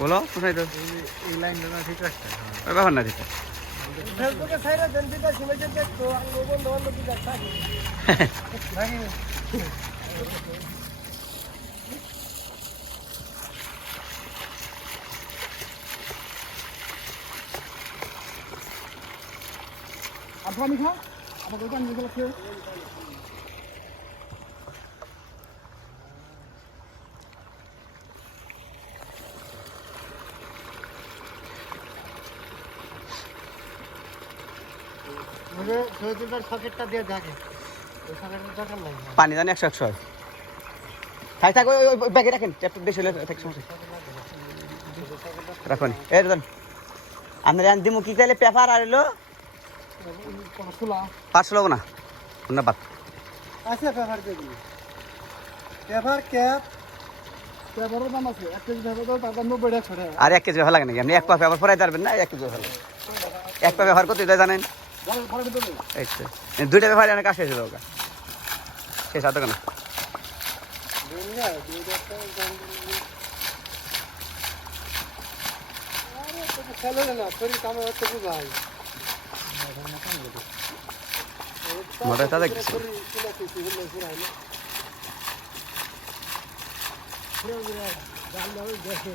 বলো, কোথায় তো? এই- লাইনটা ঠিক আছে ওই ব্যাপার না ঠিক ফেসবুকে ছাইরা দেন দিতে শুনেছে দেখতো আমি বন্ধু বান্ধব পানি জানি একশো একশো থাক থাক ওই ওই ব্যাগে রাখেন চ্যাপ্টার হলে থাক সমস্যা রাখুন। এই দেন আপনার আন দিমু কি চাইলে পেপার আর এলো? পাঁচশো লোক না ধন্যবাদ। আছে পেপার যেগুলি পেপার ক্যাপ পেপারের দাম আছে এক কেজি পেপার নব্বই টাকা আর এক কেজি ভালো লাগে নাকি? আপনি এক পা পেপার পরে পারবেন না এক কেজি ভালো এক পা ব্যবহার করতে জানেন? দুইটা ব্যবহার অনেক কাছে এসে দরকার সেই সাথে কেন? মোটা তাদের কিছু। দেখে